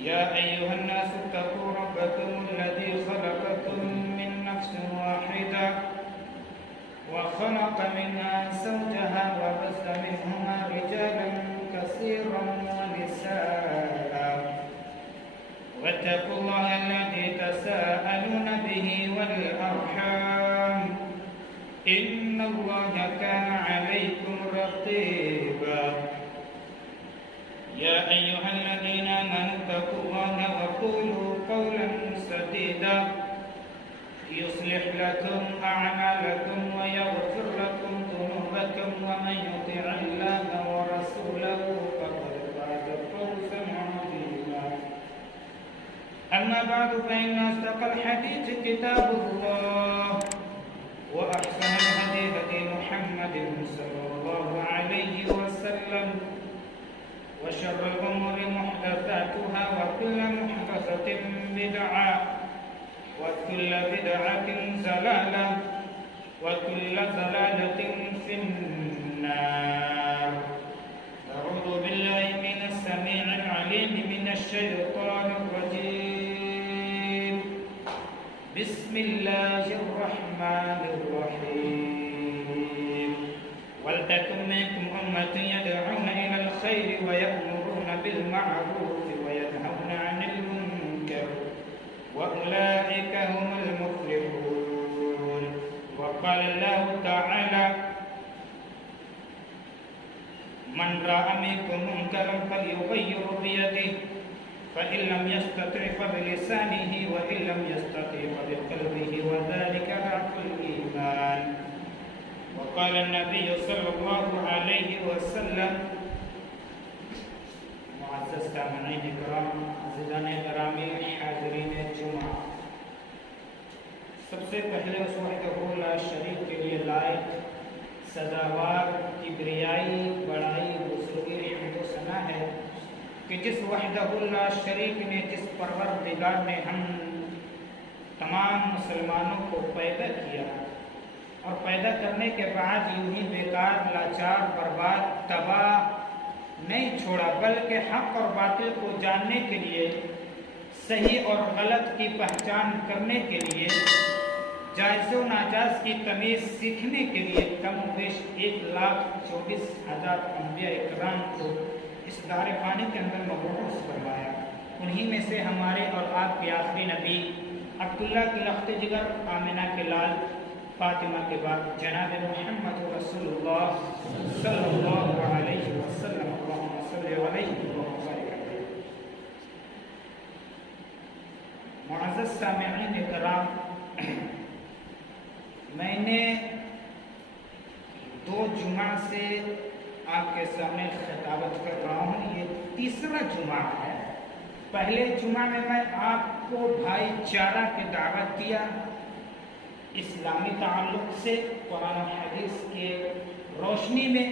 يا أيها الناس اتقوا ربكم الذي خلقكم من نفس واحدة وخلق منها زوجها وبث منهما رجالا كثيرا ونساء واتقوا الله الذي تساءلون به والأرحام إن الله كان عليكم رقيبا يا أيها الذين آمنوا اتقوا الله وقولوا قولا سديدا يصلح لكم أعمالكم ويغفر لكم ذنوبكم ومن يطع الله ورسوله فقد فاز فوزا عظيما أما بعد فإن أصدق الحديث كتاب الله وأحسن الهدي هدي محمد صلى الله عليه وسلم وشر الأمور محدثاتها وكل محدثة بدعة وكل بدعة ضلالة وكل ضلالة في النار. أعوذ بالله من السميع العليم من الشيطان الرجيم. بسم الله الرحمن الرحيم. ولتكن منكم أمة يدعون إلى الخير ويأمرون بالمعروف وينهون عن المنكر وأولئك هم المفلحون. وقال الله تعالى: من رأى منكم منكرا فليغيره بيده فإن لم يستطع فبلسانه وإن لم يستطع فبقلبه وذلك ضعف الإيمان. وقال النبي صلی اللہ علیہ وسلم. معزز سامعین کرام، عزیزان گرامی، حاضرین جمعہ، سب سے پہلے اس وحدہ لا شریک کے لیے لائق سزاوار کبریائی بڑائی بزرگی حمد و ثنا ہے کہ جس وحدہ لا شریک نے، جس پروردگار نے ہم تمام مسلمانوں کو پیدا کیا اور پیدا کرنے کے بعد یوں ہی بیکار، لاچار، برباد، تباہ نہیں چھوڑا، بلکہ حق اور باطل کو جاننے کے لیے، صحیح اور غلط کی پہچان کرنے کے لیے، جائز و ناجائز کی تمیز سیکھنے کے لیے کم و بیش 1,24,000 انبیاء اکرام کو اس دار فانی کے اندر مبعوث فرمایا. انہی میں سے ہمارے اور آپ کے آخری نبی عبداللہ کی لخت جگر، آمنہ کے لال، فاطمہ کے بعد جناب محمد رسول اللہ صلی اللہ علیہ وسلم. اللہم صلی علیہ وسلم. معزز سامعین کرام، میں نے 2 جمعہ سے آپ کے سامنے خطابت کر رہا ہوں. یہ تیسرا جمعہ ہے. پہلے جمعہ میں آپ کو بھائی چارہ کی دعوت دیا، اسلامی تعلق سے قرآن و حدیث کے روشنی میں.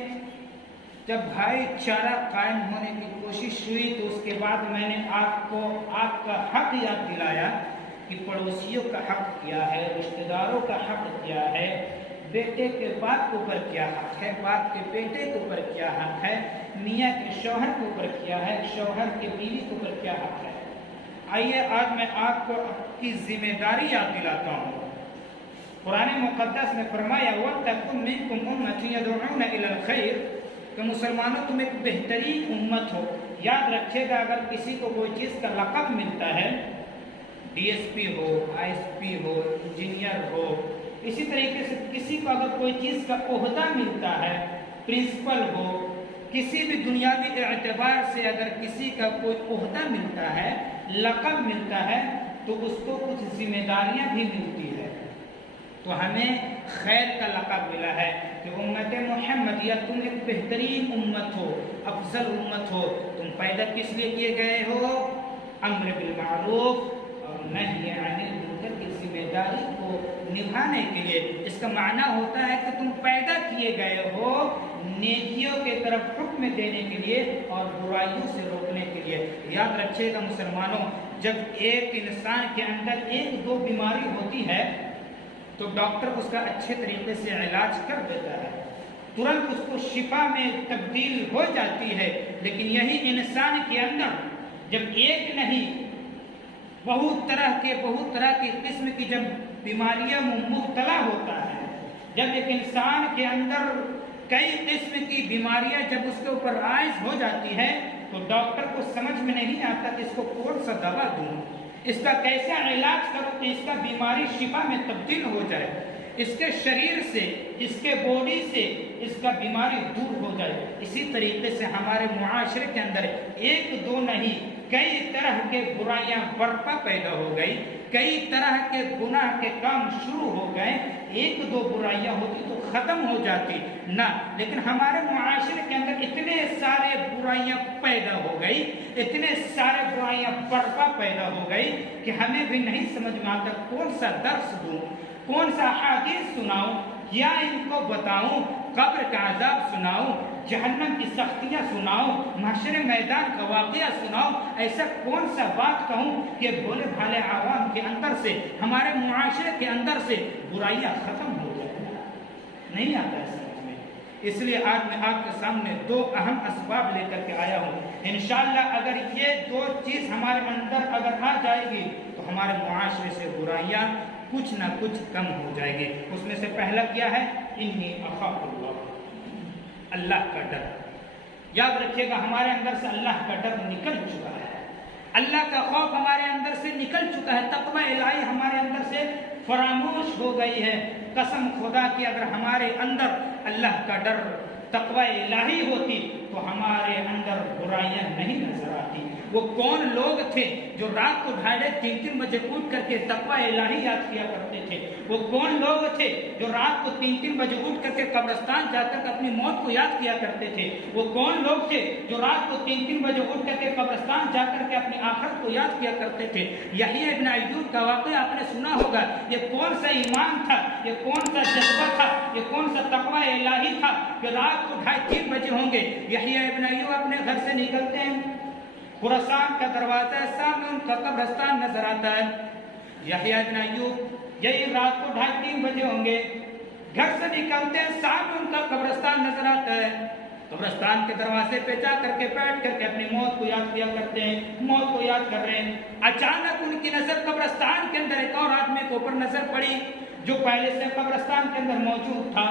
جب بھائی چارہ قائم ہونے کی کوشش ہوئی تو اس کے بعد میں نے آپ کو آپ کا حق یاد دلایا کہ پڑوسیوں کا حق کیا ہے، رشتہ داروں کا حق کیا ہے، بیٹے کے باپ کے اوپر کیا حق ہے، باپ کے بیٹے کے اوپر کیا حق ہے، میاں کے شوہر کے اوپر کیا ہے، شوہر کے بیوی کے اوپر کیا حق ہے. آئیے آج میں آپ کو کی ذمہ داری یاد دلاتا ہوں. قرآن مقدس نے فرمایا وَتَكُنْ مِنْكُمْ أُمَّةٌ يَدْعُونَ إِلَى الْخَيْرِ، کہ مسلمانوں تم ایک بہترین امت ہو. یاد رکھے گا، اگر کسی کو کوئی چیز کا لقب ملتا ہے، ڈی ایس پی ہو، آئی ایس پی ہو، انجینئر ہو، اسی طریقے سے کسی کو اگر کوئی چیز کا عہدہ ملتا ہے، پرنسپل ہو، کسی بھی دنیاوی اعتبار سے اگر کسی کا کوئی عہدہ ملتا ہے، لقب ملتا ہے، تو اس کو کچھ ذمہ داریاں بھی ملتی ہے. تو ہمیں خیر کا لقب ملا ہے کہ امت محمدیہ تم ایک بہترین امت ہو، افضل امت ہو. تم پیدا کس لیے کیے گئے ہو؟ امر بالمعروف اور نہی عن المنکر کی ذمہ داری کو نبھانے کے لیے. اس کا معنی ہوتا ہے کہ تم پیدا کیے گئے ہو نیکیوں کے طرف حکم دینے کے لیے اور برائیوں سے روکنے کے لیے. یاد رکھیے گا مسلمانوں، جب ایک انسان کے اندر 1-2 بیماری ہوتی ہے تو ڈاکٹر اس کا اچھے طریقے سے علاج کر دیتا ہے، ترنت اس کو شفا میں تبدیل ہو جاتی ہے. لیکن یہی انسان کے اندر جب ایک نہیں بہت طرح کی قسم کی جب بیماریاں مبتلا ہوتا ہے، جب ایک انسان کے اندر کئی قسم کی بیماریاں جب اس کے اوپر عائد ہو جاتی ہے تو ڈاکٹر کو سمجھ میں نہیں آتا کہ اس کو کون سا دوا دوں، اس کا کیسا علاج کرو کہ اس کا بیماری شفا میں تبدیل ہو جائے، اس کے شریر سے، اس کے باڈی سے اس کا بیماری دور ہو جائے۔ اسی طریقے سے ہمارے معاشرے کے اندر ایک دو نہیں کئی طرح کے برائیاں برپا پیدا ہو گئی، کئی طرح کے گناہ کے کام شروع ہو گئے۔ ایک دو برائیاں ہوتی تو ختم ہو جاتی نہ، لیکن ہمارے معاشرے کے اندر اتنے سارے برائیاں پیدا ہو گئی، اتنے سارے برائیاں برپا پیدا ہو گئی کہ ہمیں بھی نہیں سمجھ میں آتا کون سا درس دوں، کون سا حدیث سناؤں، یا ان کو بتاؤں، قبر کا عذاب سناؤں، جہنم کی سختیاں سناؤں، محشر میدان کا واقعہ سناؤں، ایسا کون سا بات کہوں کہ بھولے بھالے عوام کے اندر سے، ہمارے معاشرے کے اندر سے برائیاں ختم ہو جائیں؟ نہیں آتا ہے سمجھ میں۔ اس لیے آج میں آپ کے سامنے دو اہم اسباب لے کر کے آیا ہوں۔ انشاءاللہ اگر یہ دو چیز ہمارے اندر اگر آ جائے گی تو ہمارے معاشرے سے برائیاں کچھ نہ کچھ کم ہو جائے گی۔ اس میں سے پہلا کیا ہے؟ انی اخاف اللہ، اللہ کا ڈر۔ یاد رکھیے گا ہمارے اندر سے اللہ کا ڈر نکل چکا ہے، اللہ کا خوف ہمارے اندر سے نکل چکا ہے، تقوی الہی ہمارے اندر سے فراموش ہو گئی ہے۔ قسم خدا کی اگر ہمارے اندر اللہ کا ڈر، تقوی الہی ہوتی تو ہمارے اندر برائیاں نہیں نظر آتی۔ وہ کون لوگ تھے جو رات کو 2:30-3 بجے اٹھ کر کے تقوی الہی یاد کیا کرتے تھے؟ وہ کون لوگ تھے جو رات کو 3 بجے اٹھ کر کے قبرستان جا کر اپنی موت کو یاد کیا کرتے تھے؟ وہ کون لوگ تھے جو رات کو 3 بجے اٹھ کر کے قبرستان جا کر کے اپنی آخرت کو یاد کیا کرتے تھے؟ یحییٰ ابن ایوب کا واقعہ آپ نے سنا ہوگا۔ یہ کون سا ایمان تھا، یہ کون سا جذبہ تھا، یہ کون سا تقوی الہی تھا کہ رات کو 2:30-3 بجے ہوں گے یحییٰ ابن ایوب اپنے گھر سے نکلتے ہیں، خراسان کا دروازہ ہے، سامنے ان کا قبرستان نظر آتا ہے۔ یحییٰ ابن ایوب یہی رات کو 2:30-3 بجے ہوں گے، گھر سے نکلتے ہیں، سامنے ان کا قبرستان نظر آتا ہے۔ قبرستان کے دروازے پہ جا کر کے بیٹھ کر کے اپنی موت کو یاد کیا کرتے ہیں، موت کو یاد کر رہے ہیں۔ اچانک ان کی نظر قبرستان کے اندر ایک اور آدمی کے اوپر نظر پڑی جو پہلے سے قبرستان کے اندر موجود تھا۔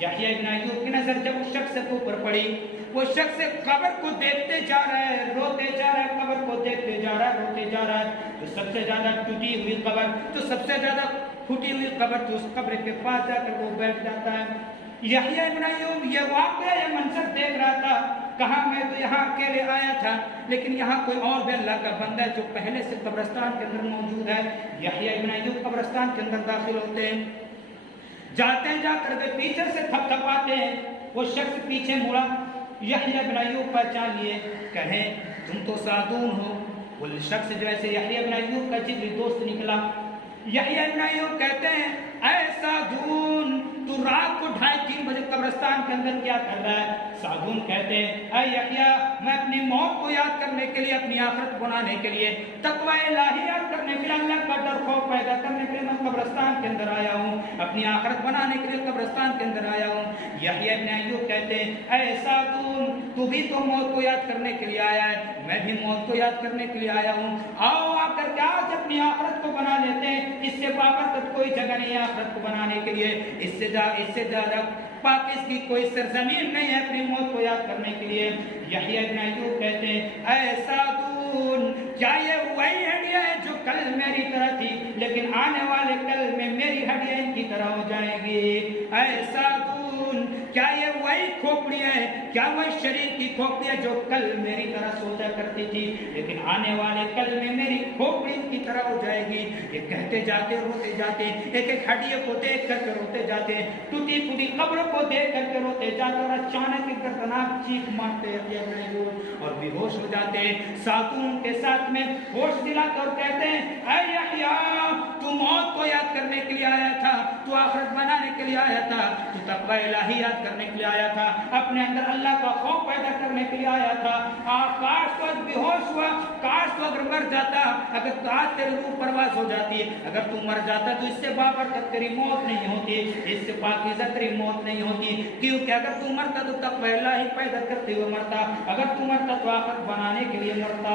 یحییٰ ابن ایوب کی نظر جب اس شخص کے اوپر پڑی، وہ شخص قبر کو دیکھتے جا رہا ہے، روتے جا رہا ہے، قبر کو دیکھتے جا رہا ہے، روتے جا رہا ہے۔ تو سب سے زیادہ ٹوٹی ہوئی قبر، تو سب سے زیادہ پھٹی ہوئی قبر، تو اس قبر کے پاس جا کر وہ بیٹھ جاتا ہے۔ یحییٰ ابن ایوب یہ واقعہ، یہ منظر دیکھ رہا تھا، کہا میں تو یہاں اکیلے آیا تھا، لیکن یہاں کوئی اور بھی اللہ کا بندہ ہے جو پہلے سے قبرستان کے اندر موجود ہے۔ یحییٰ ابن ایوب قبرستان کے اندر داخل ہوتے ہیں، جاتے ہیں، جا کر کے پیچھے سے تھپ تھپاتے ہیں، وہ شخص پیچھے مڑا، یحییٰ ابن ایوب پہچان لیے، کہیں تم تو سعدون ہو۔ وہ شخص جو ایسے یحییٰ ابن ایوب کا جگری دوست نکلا۔ یحییٰ ابن ایوب کہتے ہیں اے سعدون، تو رات کو 2:30-3 بجے قبرستان کے اندر کیا کر رہا ہے؟ سعدون کہتے ہیں اے یحییٰ، میں اپنی موت کو یاد کرنے کے لیے، اپنی آخرت بنانے کے لیے، تقوی الہی یاد کرنے کے لیے، اللہ کا ڈر خوف پیدا کرنے کے لیے میں قبرستان کے اندر آیا ہوں، اپنی آخرت بنانے کے لیے قبرستان کے اندر آیا ہوں۔ یحییٰ ابن ایوب کہتے ہیں اے سعدون، تو بھی تو موت کو یاد کرنے کے لیے آیا ہے، میں بھی موت کو یاد کرنے کے لیے آیا ہوں، آؤ آ کر کے آج اپنی آخرت کو بنا لیتے ہیں، اس سے بابرکت کوئی جگہ نہیں ہے آخرت کو بنانے کے لیے، اس سے زیادہ پاک اس کی کوئی سرزمین نہیں ہے اپنی موت کو یاد کرنے کے لیے۔ یحییٰ ابن ایوب کہتے ہیں اے سعدون، کیا یہ وہی ہڈیاں ہیں جو کل میری طرح تھی، لیکن آنے والے کل میں میری ہڈیاں ان کی طرح ہو جائیں گی؟ اے سعدون، کیا یہ وہی کھوپڑیاں ہیں، کیا وہی شریر کی کھوپڑیاں جو کل میری طرح سوچا کرتی تھی، لیکن آنے والے کل میں میری کھوپڑی ان کی طرح ہو جائے گی؟ یہ کہتے جاتے، روتے جاتے، ایک ایک ہڈیوں کو دیکھ کر کے روتے جاتے، ٹوٹی پھوٹی قبر کو دیکھ کر کے روتے جاتے، اور اچانک ایک دردناک چیخ مارتے اور بے ہوش ہو جاتے۔ سعدون کے ساتھ میں ہوش دلاتے اور کہتے ہیں اے یحییٰ، تو موت کو یاد کرنے کے لیے آیا تھا، تو آخرت بنانے کے لیے آیا تھا، تو تقوی الہی یاد کرنے کے لیے آیا تھا، اپنے اندر اللہ کا خوف پیدا کرنے کے لیے آیا تھا۔ کاش تو بے ہوش ہوا، کاش تو اگر مر جاتا، اگر آج تیری روح پرواز ہو جاتی، اگر تو مر جاتا تو اس سے بابرکت تیری موت نہیں ہوتی، اس سے پاکیزہ تیری موت نہیں ہوتی، کیونکہ اگر تو مرتا تو تقوی الہی پیدا کرتے ہوئے مرتا، اگر تو مرتا تو آخرت بنانے کے لیے مرتا۔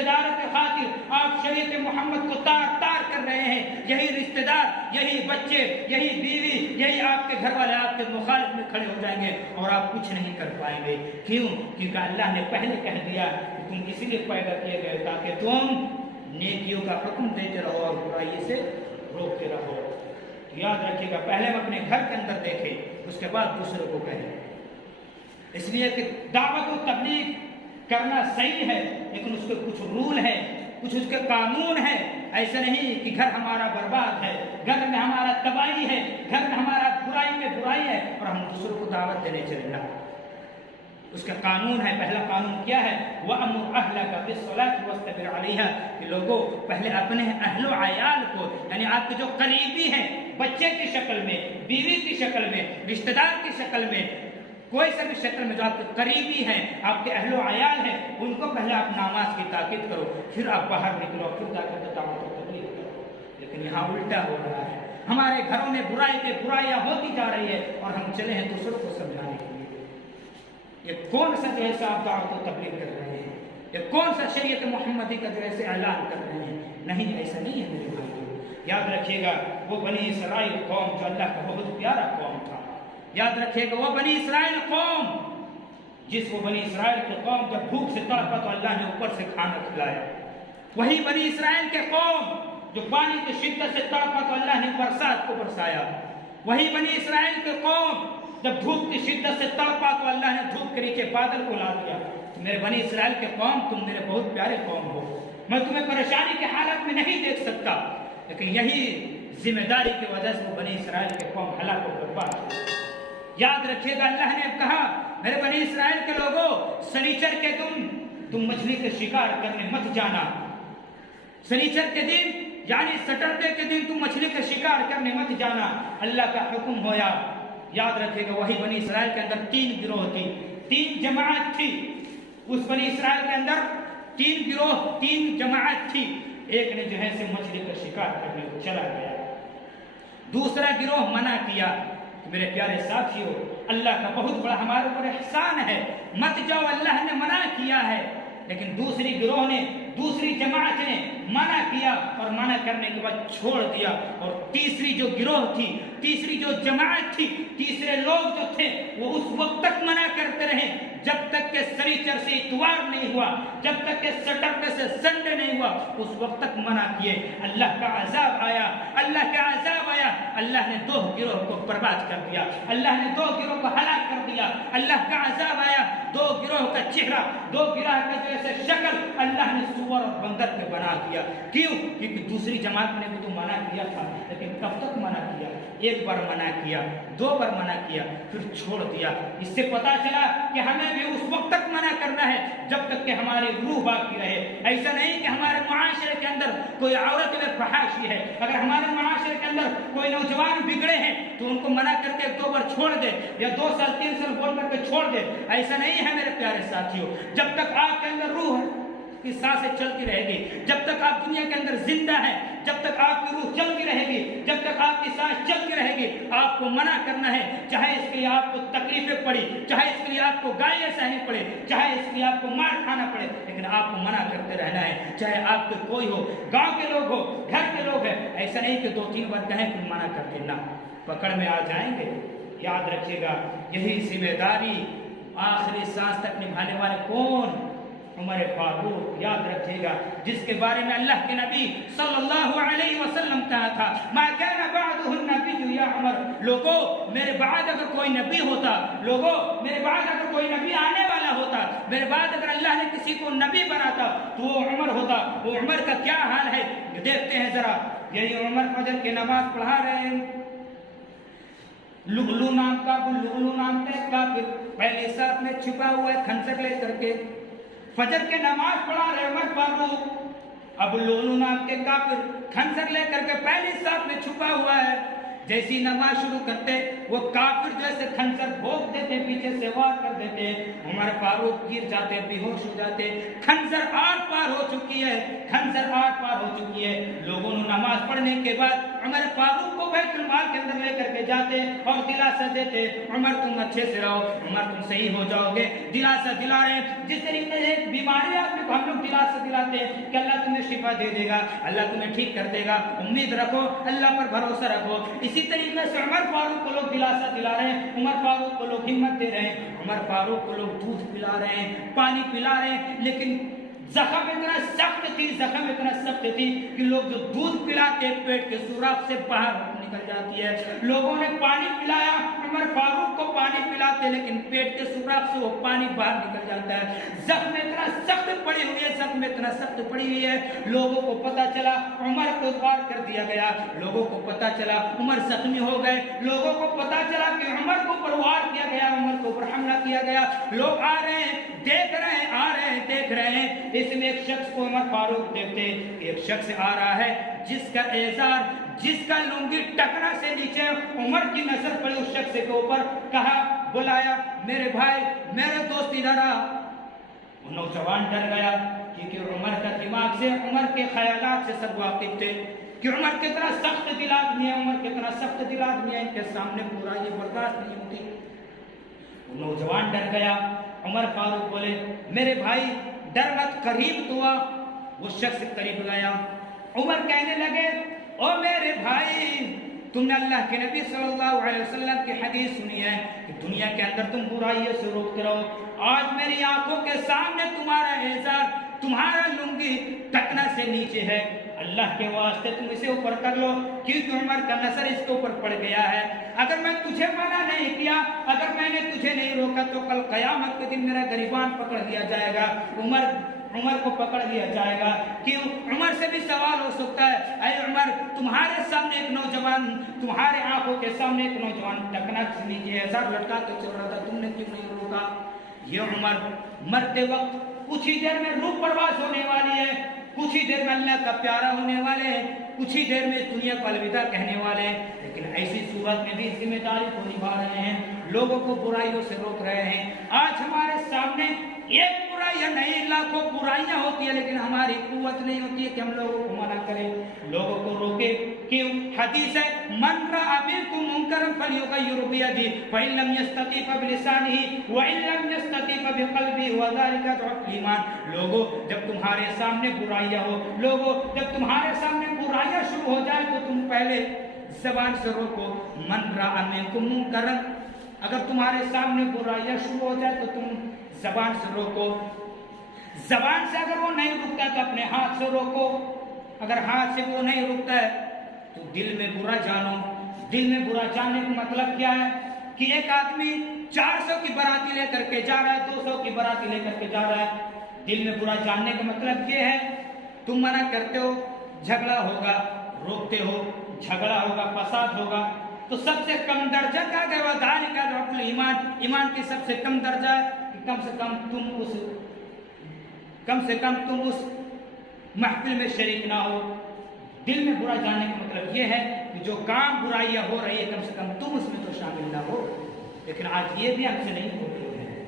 رشتہ داروں کے خاطر آپ شریعت محمد کو تار تار کر رہے ہیں، یہی رشتہ دار، یہی بچے، یہی بیوی، یہی آپ کے گھر والے آپ کے مخالف میں کھڑے ہو جائیں گے اور آپ کچھ نہیں کر پائیں گے۔ کیوں؟ کیونکہ اللہ نے پہلے کہہ دیا کہ تم اسی لیے پیدا کیے گئے تاکہ تم نیکیوں کا حکم دیتے رہو اور برائی سے روکتے رہو۔ یاد رکھیے گا، پہلے ہم اپنے گھر کے اندر دیکھیں، اس کے بعد دوسروں کو کہیں۔ اس لیے کہ دعوت و تبلیغ کرنا صحیح ہے، لیکن اس کے کچھ رول ہے، کچھ اس کے قانون ہے۔ ایسا نہیں کہ گھر ہمارا برباد ہے، گھر میں ہمارا تباہی ہے، گھر میں ہمارا برائی میں برائی ہے اور ہم دوسروں کو دعوت دینے چلے گا۔ اس کا قانون ہے، پہلا قانون کیا ہے؟ وَأَمُرْ أَهْلَكَ بِالصَّلَاةِ وَاسْتَبِرْ عَلَيْهَا، کہ لوگوں پہلے اپنے اہل و عیال کو، یعنی آپ کے جو قریبی ہیں، بچے کی شکل میں، بیوی کی شکل میں، رشتہ دار کی شکل میں، کوئی سا بھی شکل میں جو آپ کے قریبی ہیں، آپ کے اہل و عیال ہیں، ان کو پہلے آپ نماز کی تاکید کرو، پھر آپ باہر نکلو، پھر جا کر دعوت و تبلیغ کرو۔ لیکن یہاں الٹا ہو رہا ہے، ہمارے گھروں میں برائی پہ برائیاں ہوتی جا رہی ہے اور ہم چلے ہیں دوسروں کو سمجھانے کے لیے۔ یہ کون سا جو ایسا آپ دعوت و تبلیغ کر رہے ہیں؟ یہ کون سا شریعت محمدی کا جو ایسے اعلان کر رہے ہیں؟ نہیں، ایسا نہیں ہے میرے بھائیو۔ یاد رکھیے گا، وہ بنی اسرائیل قوم جو اللہ کا بہت پیارا قوم تھا، یاد رکھیے گا وہ بنی اسرائیل قوم، وہ بنی اسرائیل کی قوم جب بھوک سے تڑپا تو اللہ نے اوپر سے کھانا کھلایا۔ وہی بنی اسرائیل کے قوم جو پانی کی شدت سے تڑپا تو اللہ نے برسات کو برسایا۔ وہی بنی اسرائیل کے قوم جب دھوپ کی شدت سے تڑپا تو اللہ نے دھوپ کے نیچے بادل کو لا دیا۔ میرے بنی اسرائیل کے قوم، تم میرے بہت پیارے قوم ہو، میں تمہیں پریشانی کے حالت میں نہیں دیکھ سکتا، لیکن یہی ذمہ داری کی وجہ سے وہ بنی اسرائیل کے قوم ہلاک و برباد ہوئی۔ یاد رکھیے گا، اللہ نے کہا میرے بنی اسرائیل کے لوگوں، سنیچر کے تم مچھلی کے شکار کرنے مت جانا۔ سنیچر کے دن یعنی سیٹرڈے کے دن تم مچھلی کا شکار کرنے مت جانا، اللہ کا حکم ہویا۔ یاد رکھیے گا، وہی بنی اسرائیل کے اندر 3 گروہ تھی، 3 جماعت تھی۔ اس بنی اسرائیل کے اندر 3 گروہ، 3 جماعت تھی۔ ایک نے جو ہے سے مچھلی کا شکار کرنے کو چلا گیا، دوسرا گروہ منع کیا کہ میرے پیارے ساتھیوں، اللہ کا بہت بڑا ہمارے اوپر احسان ہے، مت جاؤ، اللہ نے منع کیا ہے۔ لیکن دوسری گروہ نے، دوسری جماعت نے منع کیا اور منع کرنے کے بعد چھوڑ دیا۔ اور تیسری جو گروہ تھی، تیسری جو جماعت تھی، تیسرے لوگ جو تھے، وہ اس وقت تک منع کرتے رہے جب تک کہ سنیچر سے اتوار نہیں ہوا، جب تک کہ سیٹرڈے سے سنڈے نہیں ہوا، اس وقت تک منع کیے۔ اللہ کا عذاب آیا، اللہ کا عذاب آیا، اللہ نے 2 گروہ کو برباد کر دیا، اللہ نے 2 گروہ کو ہلاک کر دیا۔ اللہ کا عذاب آیا، 2 گروہ کا چہرہ، 2 گروہ کا جیسے شکل اللہ نے سور اور بندر کے بنا دیا۔ کیوں؟ کیونکہ دوسری جماعت نے بھی تو منع کیا تھا، لیکن کب تک منع کیا؟ 1 بار منع کیا، 2 بار منع کیا، پھر چھوڑ دیا۔ اس سے پتا چلا کہ ہمیں بھی اس وقت تک منع کرنا ہے جب تک کہ ہماری روح باقی رہے۔ ایسا نہیں کہ ہمارے معاشرے کے اندر کوئی عورت میں فحاشی ہے، اگر ہمارے معاشرے کے اندر کوئی نوجوان بگڑے ہیں تو ان کو منع کر کے 2 بار چھوڑ دے یا 2 سال 3 سال بول کر کے چھوڑ دے۔ ایسا نہیں ہے میرے پیارے ساتھیوں۔ جب تک آپ کے اندر روح کی سانسیں چلتی رہے گی، جب تک آپ دنیا کے اندر زندہ ہیں، جب تک آپ کی روح چلتی رہے گی، جب تک آپ کی سانس چلتی رہے گی، آپ کو منع کرنا ہے، چاہے اس کے لیے آپ کو تکلیفیں پڑی، چاہے اس کے لیے آپ کو گالیاں سہنی پڑے، چاہے اس کے لیے آپ کو مار کھانا پڑے، لیکن آپ کو منع کرتے رہنا ہے، چاہے آپ کے کوئی ہو، گاؤں کے لوگ ہو، گھر کے لوگ ہیں۔ ایسا نہیں کہ 2-3 بار کہیں پھر منع کر دینا، پکڑ میں آ جائیں گے۔ یاد رکھیے گا، یہی ذمہ داری آخری سانس تک نبھانے والے کون؟ عمر فاروق۔ یاد رکھیے گا، جس کے بارے میں اللہ کے نبی صلی اللہ علیہ وسلم کہا تھا، ما کان بعده النبی یا عمر، لوگوں میرے بعد اگر کوئی نبی ہوتا، لوگوں میرے بعد اگر کوئی نبی آنے والا ہوتا، میرے بعد اگر اللہ نے کسی کو نبی بناتا تو وہ عمر ہوتا۔ وہ عمر کا کیا حال ہے دیکھتے ہیں ذرا۔ یہی عمر فجر کی نماز پڑھا رہے ہیں، لؤلؤ نام کا، لؤلؤ نام کا کافر پہلے ساتھ میں چھپا ہوا ہے خنجر لے کر کے، فجر کے نماز پڑھا رہے عمر فاروق۔ اب لؤلؤ نام کے کافر خنجر لے کر کے پہلی صف میں چھپا ہوا ہے۔ جیسی نماز شروع کرتے وہ کافر جیسے خنجر بھونک دیتے، پیچھے سے وار کر دیتے، عمر فاروق گر جاتے، بے ہوش ہو جاتے۔ خنجر آر پار ہو چکی ہے، خنجر آر پار ہو چکی ہے۔ لوگوں نے نماز پڑھنے کے بعد عمر فاروق کو بیت المال کے اندر لے کر کے جاتے اور دلاسا دیتے، عمر تم اچھے سے رہو، عمر تم صحیح ہو جاؤ گے، دلاسا دلا رہے ہیں۔ جس طریقے سے ایک بیماری آدمی کو ہم لوگ لوگ دلاسا دلاتے ہیں کہ اللہ تمہیں شفا دے دے گا، اللہ تمہیں ٹھیک کر دے گا، امید رکھو، اللہ پر بھروسہ رکھو۔ اسی طریقے سے عمر فاروق کو لوگ دلاسا دلا رہے ہیں، عمر فاروق کو لوگ ہمت دے رہے ہیں، عمر فاروق کو لوگ دودھ پلا رہے ہیں، پانی پلا رہے ہیں، لیکن زخم اتنا سخت تھی کہ لوگ جو دودھ پلاتے پیٹ کے سوراخ سے باہر نکل جاتی ہے۔ لوگوں نے پانی پلایا، عمر فاروق کو پانی پلاتے لیکن پیٹ کے سوراخ سے وہ پانی باہر نکل جاتا ہے۔ زخم اتنا سخت پڑی ہوئی ہے، لوگوں کو پتا چلا عمر کو وار کر دیا گیا، لوگوں کو پتا چلا عمر زخمی ہو گئے، لوگوں کو پتا چلا کہ عمر کو وار کیا گیا، عمر کو حملہ کیا گیا۔ لوگ آ رہے ہیں، دیکھ رہے ہیں، آ رہے ہیں، دیکھ رہے ہیں۔ اس میں ایک شخص کو عمر فاروق دیکھتے، ایک شخص آ رہا ہے جس کا اعزار، جس کا لنگی ٹکنا سے نیچے، عمر کی نظر پڑی اس شخص کے اوپر، کہا، بلایا، میرے بھائی، میرے دوست ادھر آ۔ وہ نوجوان ڈر گیا کیونکہ عمر کا دماغ سے، عمر کے خیالات سے سب واقف تھے کہ عمر کتنا سخت دل آدمی ہے، عمر کتنا سخت دل آدمی ہے، ان کے سامنے برائی برداشت نہیں ہوتی۔ وہ نوجوان ڈر گیا۔ عمر فاروق بولے، میرے بھائی ڈر مت، قریب تو آ۔ وہ شخص قریب گیا۔ عمر کہنے لگے، او میرے بھائی، تم نے اللہ کے نبی صلی اللہ علیہ وسلم کی حدیث سنی ہے کہ دنیا کے اندر تم برائیوں سے روکتے رہو، آج میری آنکھوں کے سامنے تمہارا اعزار، تمہارا لنگی ٹکنا سے نیچے ہے، اللہ کے واسطے تم اسے اوپر کر لو، کیونکہ عمر کا نظر اس کے اوپر پڑ گیا ہے۔ اگر میں تجھے منع نہیں کیا، اگر میں نے تجھے نہیں روکا تو کل قیامت کے دن میرا گریبان پکڑ لیا جائے گا، عمر کو پکڑ لیا جائے گا۔ کیوں؟ عمر سے بھی سوال ہو سکتا ہے، اے عمر، تمہارے سامنے ایک نوجوان، تمہارے آنکھوں کے سامنے ایک نوجوان ٹکنا سے نیچے ایسا لٹکا کے چل رہا تھا، تم نے کیوں نہیں روکا؟ یہ عمر مرتے وقت کچھ ہی دیر میں روح پرواز ہونے والی ہے، کچھ ہی دیر میں اللہ کا پیارا ہونے والے ہیں، کچھ ہی دیر میں دنیا کو الوداع کہنے والے ہیں، لیکن ایسی صورت میں بھی ذمہ داری کو نبھا رہے ہیں، لوگوں کو برائیوں سے روک رہے ہیں۔ آج ہمارے سامنے ایک برائی نہیں، لاکھوں برائیاں ہوتی ہیں، لیکن ہماری قوت نہیں ہوتی ہے کہ ہم لوگوں کو منع کریں، لوگوں کو روکے۔ کیوں؟ حدیث ہے، من رأى منكم منکرا فلیغیرہ بیدہ فإن لم یستطع فبلسانہ وإن لم یستطع فبقلبہ وذلک ضعف الایمان۔ لوگوں، جب تمہارے سامنے برائیاں ہو، لوگوں جب تمہارے سامنے برائیاں شروع ہو جائے تو تم پہلے زبان سے روکو۔ من رأى منکم منکرا، اگر تمہارے سامنے برائیاں شروع ہو جائے تو تم زبان سے روکو، زبان سے اگر وہ نہیں رکتا تو اپنے ہاتھ سے روکو، اگر ہاتھ سے وہ نہیں رکتا ہے تو دل میں برا جانو۔ دل میں برا جاننے کا مطلب کیا ہے کہ ایک آدمی 400 کی باراتی لے کر کے جا رہا ہے، 200 کی باراتی لے کر کے جا رہا ہے، دل میں برا جاننے کا مطلب یہ ہے تم منع کرتے ہو، جھگڑا ہوگا، روکتے ہو، جھگڑا ہوگا، فساد ہوگا، تو سب سے کم درجہ کا گواداری کا ضعف الایمان، ایمان کی سب سے کم درجہ ہے کہ کم سے کم تم اس محفل میں شریک نہ ہو۔ دل میں برا جاننے کا مطلب یہ ہے کہ جو کام برائیاں ہو رہی ہے کم سے کم تم اس میں تو شامل نہ ہو، لیکن آج یہ بھی ہم سے نہیں ہوتے ہیں،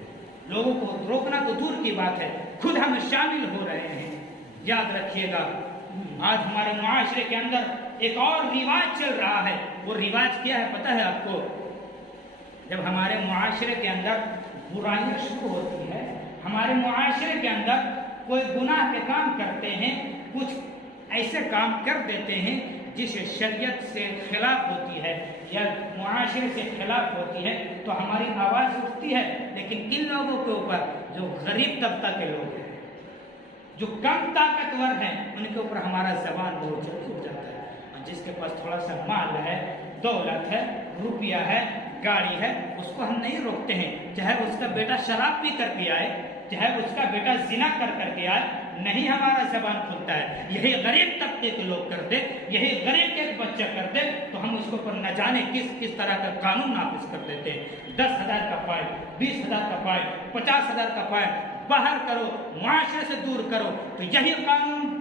لوگوں کو روکنا تو دور کی بات ہے، خود ہم شامل ہو رہے ہیں۔ یاد رکھیے گا، آج ہمارے معاشرے کے اندر ایک اور رواج چل رہا ہے، وہ رواج کیا ہے پتہ ہے آپ کو؟ جب ہمارے معاشرے کے اندر برائیاں شروع ہوتی ہے، ہمارے معاشرے کے اندر کوئی گناہ کے کام کرتے ہیں، کچھ ایسے کام کر دیتے ہیں جس شریعت سے خلاف ہوتی ہے یا معاشرے سے خلاف ہوتی ہے، تو ہماری آواز اٹھتی ہے، لیکن کن لوگوں کے اوپر؟ جو غریب طبقہ کے لوگ ہیں، جو کم طاقتور ہیں، ان کے اوپر ہمارا زبان بہت جلدی ہو جاتا ہے، اور جس کے پاس تھوڑا سا مال ہے، دولت ہے، روپیہ ہے، گاڑی ہے، اس کو ہم نہیں روکتے ہیں، چاہے اس کا بیٹا شراب پی کر کے آئے، چاہے اس کا بیٹا زنا کر کے آئے، نہیں ہمارا زبان کھلتا ہے۔ یہی غریب طبقے کے لوگ کرتے، یہی غریب کے ایک بچہ کرتے، تو ہم اس کو پر نہ جانے کس طرح کا قانون نافذ کر دیتے ہیں، 10,000 کا فائن، 20,000 کا فائن، 50,000 کا فائن، باہر کرو، معاشرے سے دور کرو۔ تو یہی قانون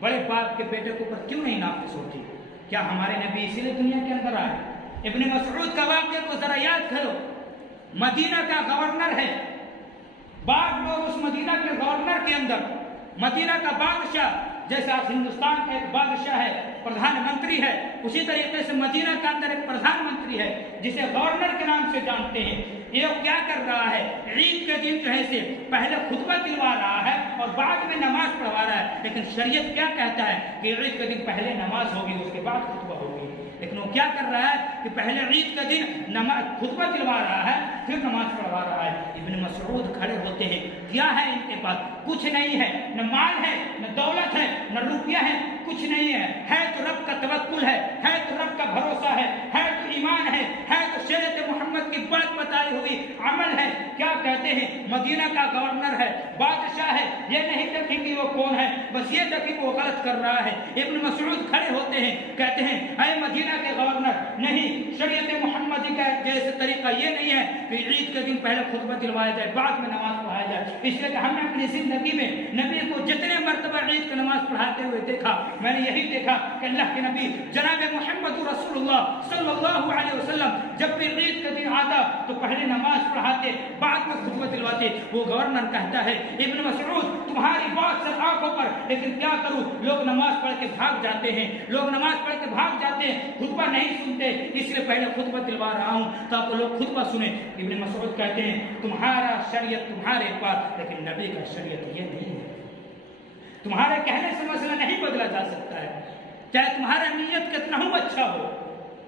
بڑے باپ کے بیٹے کے اوپر کیوں نہیں نافذ ہوتی؟ کیا ہمارے نبی اسی لیے دنیا کے اندر آئے؟ ابن مسعود کا واقعہ کو ذرا یاد کرو، مدینہ کا گورنر ہے، بعض لوگ اس مدینہ کے گورنر کے اندر، مدینہ کا بادشاہ، جیسے آپ ہندوستان کا ایک بادشاہ ہے، پردھان منتری ہے، اسی طریقے سے مدینہ کا اندر ایک پردھان منتری ہے جسے گورنر کے نام سے جانتے ہیں۔ یہ کیا کر رہا ہے؟ عید کے دن جو ہے سے پہلے خطبہ دلوا رہا ہے اور اور بعد میں نماز پڑھوا رہا ہے. لیکن شریعت کیا کہتا ہے کہ عید کے دن پہلے نماز ہوگی, اس کے بعد خطبہ ہوگی. لیکن وہ کیا کر رہا ہے کہ پہلے عید کا دن نماز خطبہ دلوا رہا ہے, پھر نماز پڑھوا رہا ہے. ابن مسعود کھڑے ہوتے ہیں, کیا ہے ان کے پاس؟ کچھ نہیں ہے, نہ مال ہے, نہ دولت ہے, نہ روپیہ ہے, کچھ نہیں ہے تو رب کا توکل ہے تو رب کا بھروسہ ہے تو ایمان ہے تو شریعت محمد کی بات بتائی ہوئی عمل ہے. کیا کہتے ہیں؟ مدینہ کا گورنر ہے, بادشاہ ہے, یہ نہیں دیکھیں کہ وہ کون ہے, بس یہ دیکھیں کہ وہ غلط کر رہا ہے. ابن مسعود کھڑے ہوتے ہیں, کہتے ہیں اے مدینہ کے گورنر, نہیں, شریعت محمدی کا جیسے طریقہ یہ نہیں ہے کہ عید کے دن پہلے خطبہ دلوایا جائے, بعد میں نماز پڑھایا جائے. اس لیے کہ ہم نے اپنی زندگی میں نبی کو جتنے مرتبہ عید کی نماز پڑھاتے ہوئے دیکھا, میں نے یہی دیکھا کہ اللہ کے نبی جناب محمد رسول اللہ صلی اللہ علیہ وسلم جب بھی عید کا دن آتا تو پہلے نماز پڑھاتے, بعد میں خطبہ دلواتے. وہ گورنر کہتا ہے ابن مسعود تمہاری بات سر آنکھوں پر, لیکن کیا کروں, لوگ نماز پڑھ کے بھاگ جاتے ہیں, لوگ نماز پڑھ کے بھاگ جاتے ہیں, خطبہ نہیں سنتے, اس لیے پہلے خطبہ دلوا رہا ہوں تاکہ لوگ خطبہ سنیں. ابن مسعود کہتے ہیں تمہارا شریعت تمہارے پاس, لیکن نبی کا شریعت یہ نہیں ہے. تمہارے کہنے سے مسئلہ نہیں بدلا جا سکتا ہے, چاہے تمہارا نیت کتنا ہو اچھا ہو,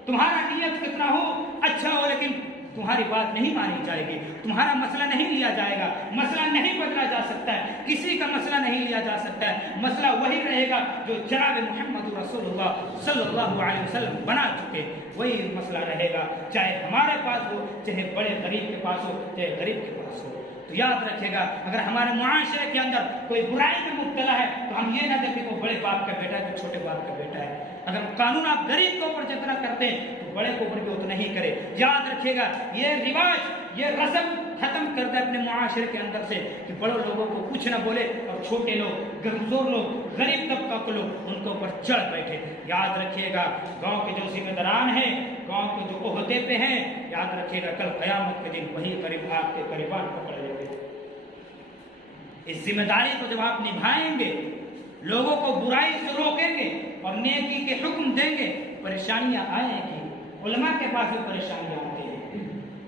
تمہارا نیت کتنا ہو اچھا ہو, لیکن تمہاری بات نہیں مانی جائے گی, تمہارا مسئلہ نہیں لیا جائے گا, مسئلہ نہیں بدلا جا سکتا ہے, کسی کا مسئلہ نہیں لیا جا سکتا ہے. مسئلہ وہی رہے گا جو جناب محمد رسول اللہ صلی اللہ علیہ وسلم بنا چکے, وہی مسئلہ رہے گا, چاہے ہمارے پاس ہو, چاہے بڑے غریب کے پاس ہو, چاہے غریب کے پاس ہو. تو یاد رکھے گا, اگر ہمارے معاشرے کے اندر کوئی برائی میں مبتلا ہے تو ہم یہ نہ دیکھیں کہ وہ بڑے باپ کا بیٹا ہے تو چھوٹے باپ کا بیٹا ہے. اگر قانون آپ غریب کے اوپر جتنا کرتے ہیں تو بڑے کے اوپر بھی اتنا ہی کرے. یاد رکھیے گا یہ رواج, یہ رسم ختم کر دے اپنے معاشرے کے اندر سے کہ بڑے لوگوں کو کچھ نہ بولے اور چھوٹے لوگ, کمزور لوگ, غریب طبقہ کے لوگ ان کے اوپر چڑھ بیٹھے. یاد رکھیے گا گاؤں کے جو ذمہ داران ہیں, گاؤں کے جو عہدے پہ ہیں, یاد رکھیے گا کل قیامت کے دن وہی قریب آپ کے قریبان پکڑ لیں گے. اس ذمہ داری کو جب آپ نبھائیں گے, لوگوں کو برائی سے روکیں گے اور نیکی کے حکم دیں گے, پریشانیاں آئیں گی. علماء کے پاس بھی پریشانیاں آتی ہیں.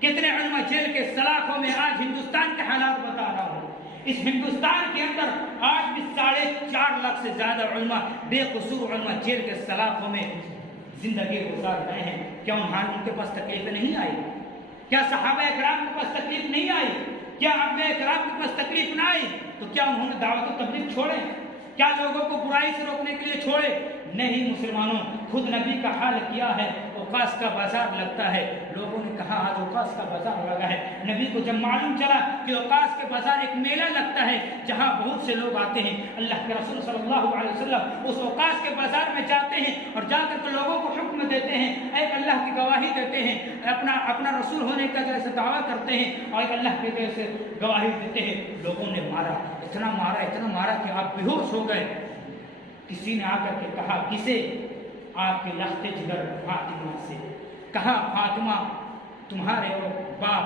کتنے علماء جیل کے سلاخوں میں, آج ہندوستان کے حالات بتا رہا ہوں, اس ہندوستان کے اندر آج بھی 4.5 لاکھ سے زیادہ علماء, بے قصور علماء جیل کے سلاخوں میں زندگی گزار رہے ہیں. کیا ان کے پاس تکلیف نہیں آئی؟ کیا صحابہ اکرام کے پاس تکلیف نہیں آئی؟ کیا انبیاء اکرام کے پاس تکلیف نہ آئی؟ تو کیا انہوں نے دعوت و تبلیغ چھوڑے؟ کیا لوگوں کو برائی سے روکنے کے لیے چھوڑے؟ نہیں مسلمانوں, خود نبی کا حال کیا ہے. اوقاس کا بازار لگتا ہے, لوگوں نے کہا آج اوقاس کا بازار لگا ہے. نبی کو جب معلوم چلا کہ اوقاس کے بازار ایک میلہ لگتا ہے جہاں بہت سے لوگ آتے ہیں, اللہ کے رسول صلی اللہ علیہ وسلم اس اوقاس کے بازار میں جاتے ہیں اور جا کر کے لوگوں کو حکم دیتے ہیں, ایک اللہ کی گواہی دیتے ہیں, اپنا رسول ہونے کا جیسے دعویٰ کرتے ہیں اور ایک اللہ کے جیسے گواہی دیتے ہیں. لوگوں نے مارا, اتنا مارا کہ آپ بے ہوش ہو گئے. کسی نے آ کر کے کہا, کسے؟ آپ کے لخت جگر فاطمہ سے. کہا فاطمہ تمہارے باپ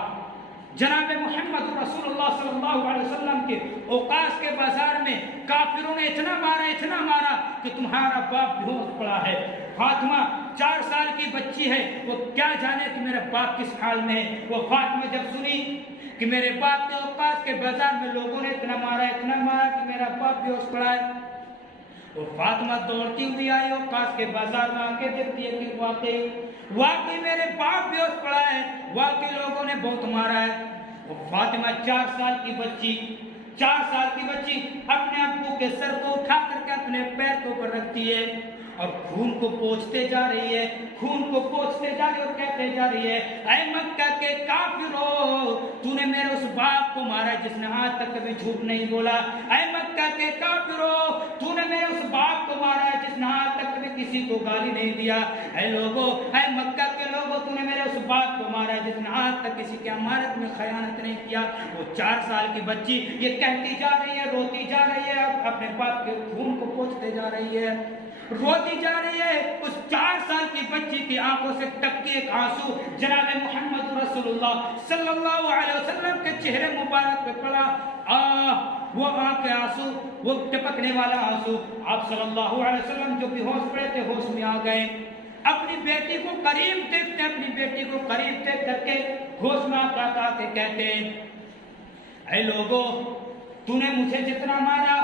جناب محمد رسول اللہ صلی اللہ علیہ وسلم کے اوقاس کے بازار میں کافروں نے اتنا مارا کہ تمہارا باپ بے ہوش پڑا ہے. فاطمہ 4 سال کی بچی ہے, وہ کیا جانے کہ میرا باپ کس حال میں ہے. وہ فاطمہ جب سنی کہ میرے باپ کے اوقاس کے بازار میں لوگوں نے اتنا مارا کہ میرا باپ بے ہوش پڑا ہے, اور فاطمہ دوڑتی ہوئی آئی اوقاس کے بازار میں, آ کے دیکھتی ہے کہ واقعی میرے باپ بے ہوش پڑا ہے, واقعی لوگوں نے بہت مارا ہے. اور فاطمہ 4 سال کی بچی اپنے ابو کے سر کو اٹھا کر کے اپنے پیر کے اوپر رکھتی ہے اور خون کو پوچھتے جا رہی ہے اور کہتے جا رہی ہے, اے مکہ کے کافروں, تو نے میرے اس باپ کو مارا جس نے آج تک کبھی جھوٹ نہیں بولا. اے مکہ کے کافروں, تو نے میرے اس باپ کو مارا جس نے آج تک کبھی کسی کو گالی نہیں دیا. اے لوگوں, اے مکہ کے لوگوں, تو نے میرے اس باپ کو مارا جس نے آج تک کسی کی امانت میں خیانت نہیں کیا. وہ 4 سال کی بچی یہ کہتی جا رہی ہے, روتی جا رہی ہے, اپنے باپ کے خون کو پوچھتے جا رہی ہے, روتی جا رہی ہے. اس 4 سال کی بچی کی آنکھوں سے ٹپکے ایک آنسو جناب محمد رسول اللہ صلی اللہ علیہ وسلم کے چہرے مبارک پہ پڑا. وہ آنکھ کے آنسو, وہ ٹپکنے والا آنسو, آپ صلی اللہ علیہ وسلم جو بھی ہوش پڑے تھے ہوش میں آ گئے. اپنی بیٹی کو قریب دیکھ کر کے ہوش میں آ کے کہتے ہیں, اے لوگوں, تو نے مجھے جتنا مارا،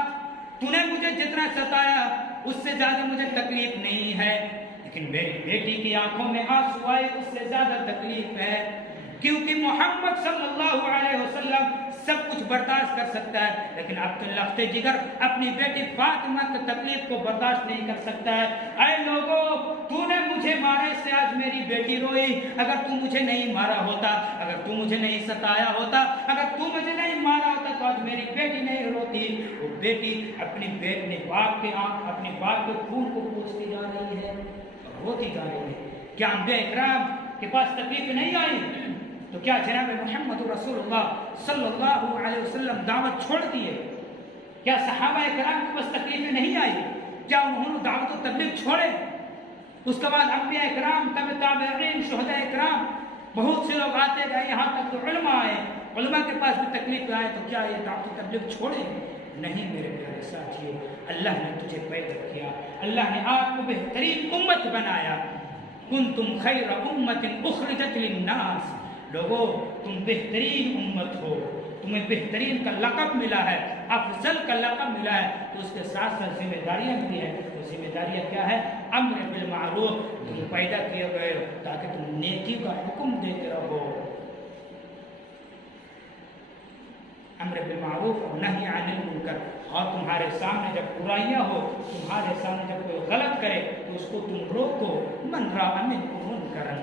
تو نے مجھے جتنا ستایا، اس سے زیادہ مجھے تکلیف نہیں ہے، لیکن میری بیٹی کی آنکھوں میں آنسو آئے اس سے زیادہ تکلیف ہے، کیونکہ محمد صلی اللہ علیہ وسلم سب کچھ برداشت کر سکتا ہے، لیکن عبد لخت جگر اپنی بیٹی فاطمہ کی تکلیف کو برداشت نہیں کر سکتا ہے۔ اے لوگوں، تو نے مجھے مارا اس سے آج میری بیٹی روئی، اگر تو مجھے نہیں مارا ہوتا، اگر تو مجھے نہیں ستایا ہوتا، اگر تو مجھے نہیں مارا ہوتا تو آج میری بیٹی نہیں روتی۔ وہ بیٹی اپنے باپ کے خون کو پوچھتی جا رہی ہے، روتی جا رہی ہے۔ کیا انبیاء اکرام کے پاس تکلیف نہیں آئی؟ تو کیا جناب محمد رسول اللہ صلی اللہ علیہ وسلم دعوت چھوڑ دیے؟ کیا صحابہ کرام کے پاس تکلیفیں نہیں آئی؟ کیا انہوں نے دعوت و تبلیغ چھوڑے؟ اس کے بعد انبیاء کرام، تابعین، شہداء کرام، بہت سے لوگ آتے گئے، یہاں تک تو علماء آئے، علماء کے پاس بھی تکلیف آئے، تو کیا یہ دعوت و تبلیغ چھوڑے؟ نہیں میرے پیارے ساتھیو، اللہ نے تجھے پیدا کیا، اللہ نے آپ کو بہترین امت بنایا۔ کنتم خیر امت اخرجت للناس، لوگوں تم بہترین امت ہو، تمہیں بہترین کا لقب ملا ہے، افضل کا لقب ملا ہے، تو اس کے ساتھ ساتھ ذمہ داریاں بھی ہیں۔ وہ ذمہ داریاں کیا ہے؟ امر بالمعروف، تم پیدا کیے گئے ہو تاکہ تم نیکی کا حکم دیتے رہو، امر بالمعروف اور نہی عن المنکر، اور تمہارے سامنے جب برائیاں ہو، تمہارے سامنے جب کوئی غلط کرے تو اس کو تم روکو، من راء منکم منکرا،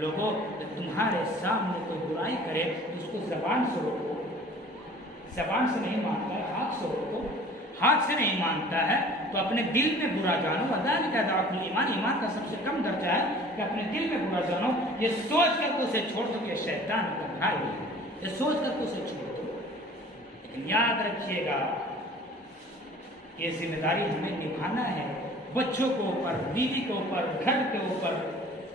لوگوں جب تمہارے سامنے کوئی برائی کرے تو اس کو زبان سے روکو، زبان سے نہیں مانتا ہے ہاتھ سے روکو، ہاتھ سے نہیں مانتا ہے تو اپنے دل میں برا جانو، وذالک ضعف الایمان، ایمان کا سب سے کم درجہ ہے کہ اپنے دل میں برا جانو، یہ سوچ کر اسے چھوڑ دو کہ یہ شیطان کا بھائی ہے، یہ سوچ کر اسے چھوڑ دو۔ لیکن یاد رکھیے گا یہ ذمہ داری ہمیں نبھانا ہے، بچوں کے اوپر، بیوی کے اوپر، گھر کے اوپر۔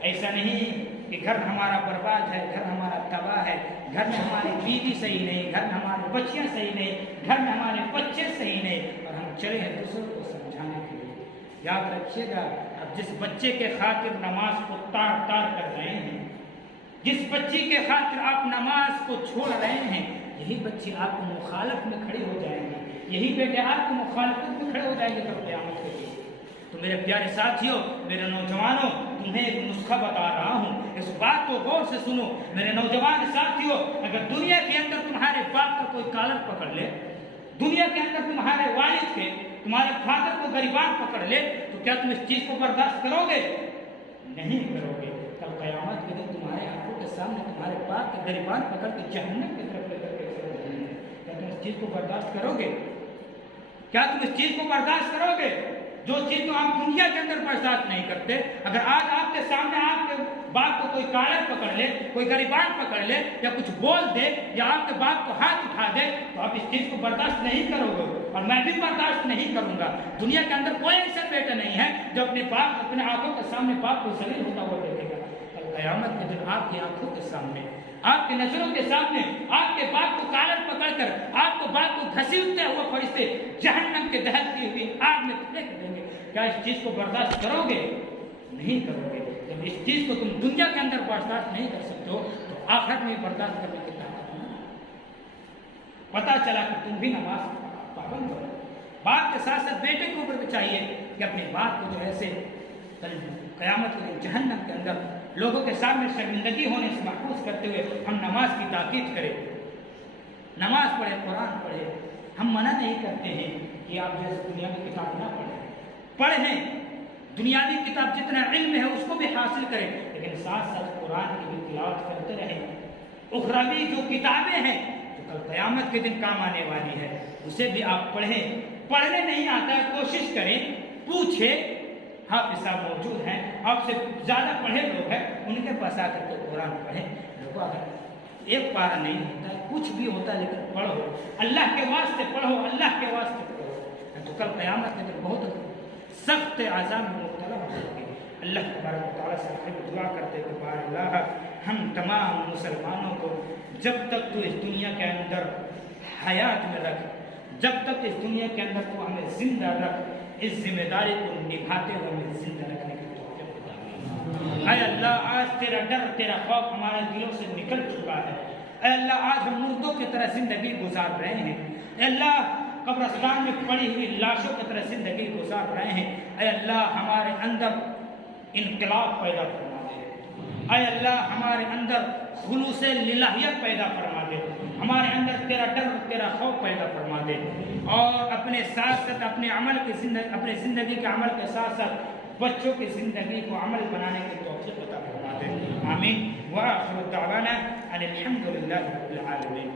ایسا نہیں کہ گھر ہمارا برباد ہے، گھر ہمارا تباہ ہے، گھر میں ہماری بیوی صحیح نہیں، گھر میں ہمارے بچیاں صحیح نہیں، گھر میں ہمارے بچے صحیح نہیں، اور ہم چلے ہیں دوسروں کو سمجھانے کے لیے۔ یاد رکھیے گا، اب جس بچے کے خاطر نماز کو تار تار کر رہے ہیں، جس بچی کے خاطر آپ نماز کو چھوڑ رہے ہیں، یہی بچے آپ کو مخالف میں کھڑے ہو جائیں گے، یہی بیٹے آپ کو مخالفت میں کھڑے ہو جائیں گے کل قیامت کے دن۔ تو میرے پیارے ساتھیوں، میرے نوجوانوں، تمہیں ایک نسخہ بتا رہا ہوں، اس بات کو غور سے سنو میرے نوجوان ساتھیوں۔ اگر دنیا کے اندر تمہارے باپ کا کوئی کالر پکڑ لے، دنیا کے اندر تمہارے والد کے، تمہارے فادر کو گریبان پکڑ لے، تو کیا تم اس چیز کو برداشت کرو گے؟ نہیں کرو گے۔ کل قیامت کے دن تمہارے آنکھوں کے سامنے تمہارے باپ کے گریبان پکڑ کے جہنم کی طرف لے کر کے چلے جائیں گے، کیا تم اس چیز کو برداشت کرو گے؟ کیا تم اس چیز کو برداشت کرو گے؟ جو چیز تو ہم دنیا کے اندر برداشت نہیں کرتے، اگر آج آپ کے سامنے آپ کے باپ کو کوئی کالر پکڑ لے، کوئی گریبان پکڑ لے، یا کچھ بول دے، یا آپ کے باپ کو ہاتھ اٹھا دے، تو آپ اس چیز کو برداشت نہیں کرو گے، اور میں بھی برداشت نہیں کروں گا۔ دنیا کے اندر کوئی ایسا بیٹا نہیں ہے جو اپنے باپ، اپنے آنکھوں کے سامنے باپ کو ذلیل ہوتا ہوا دیکھے گا۔ کل قیامت کے دن آپ کی آنکھوں کے سامنے، آپ کی نظروں کے سامنے، آپ کے باپ کو کالر پکڑ کر آپ کو باپ کو گھسیٹتے ہوا فرشتے جہنم کے دہکتی ہوئی آگ میں پھینک دیں گے۔ کیا اس چیز کو برداشت کرو گے؟ نہیں کرو گے۔ جب اس چیز کو تم دنیا کے اندر برداشت نہیں کر سکتے ہو تو آخرت میں برداشت کرنے کی طاقت نہیں۔ پتا چلا کہ تم بھی نماز پابند ہو۔ باپ کے ساتھ ساتھ بیٹے کے اوپر بھی چاہیے کہ اپنے باپ کو جو ایسے قیامت کے دن جہنم کے اندر لوگوں کے سامنے شرمندگی ہونے سے محفوظ کرتے ہوئے ہم نماز کی تاکید کریں، نماز پڑھے، قرآن پڑھے۔ ہم منع نہیں کرتے ہیں کہ آپ جیسے دنیاوی کتاب نہ پڑھیں، دنیاوی کتاب جتنا علم ہے اس کو بھی حاصل کریں، لیکن ساتھ ساتھ قرآن کی بھی تلاوت کرتے رہیں۔ اخروی جو کتابیں ہیں جو کل قیامت کے دن کام آنے والی ہے اسے بھی آپ پڑھیں۔ پڑھنے نہیں آتا ہے کوشش کریں، پوچھیں، حافظ صاحب موجود ہیں، آپ سے زیادہ پڑھے لوگ ہیں، ان کے پاس آ کر کے قرآن پڑھیں۔ لوگوں اگر ایک پارہ نہیں ہوتا ہے، کچھ بھی ہوتا ہے، لیکن پڑھو، اللہ کے واسطے پڑھو، اللہ کے واسطے پڑھو، تو کل قیامت کے دن بہت سخت عذاب میں مبتلا ہو سکے۔ اللہ تبارک و تعالیٰ سے آخر دعا کرتے کہ بار اللہ ہم تمام مسلمانوں کو جب تک تو اس دنیا کے اندر حیات میں رکھ، جب تک اس دنیا کے اندر تو ہمیں زندہ رکھ، اس ذمہ داری کو نبھاتے ہوئے ہمیں زندہ رکھنے کی توفیق عطا۔ اے اللہ آج تیرا ڈر، تیرا خوف ہمارے دلوں سے نکل چکا ہے۔ اے اللہ آج ہم مردوں کی طرح زندگی گزار رہے ہیں، اے اللہ قبرستان میں پڑی ہوئی لاشوں کی طرح زندگی گزار رہے ہیں، اے اللہ ہمارے اندر انقلاب پیدا فرما دے، اے اللہ ہمارے اندر خلوص للہیت پیدا فرما دے، ہمارے اندر تیرا ڈر تیرا خوف پیدا فرما دے، اور اپنے ساتھ ساتھ اپنے زندگی کے عمل کے ساتھ ساتھ بچوں کی زندگی کو عمل بنانے کی توفیق عطا فرما دے، آمین۔ وآخر دعوانا ان الحمد للہ رب العالمین۔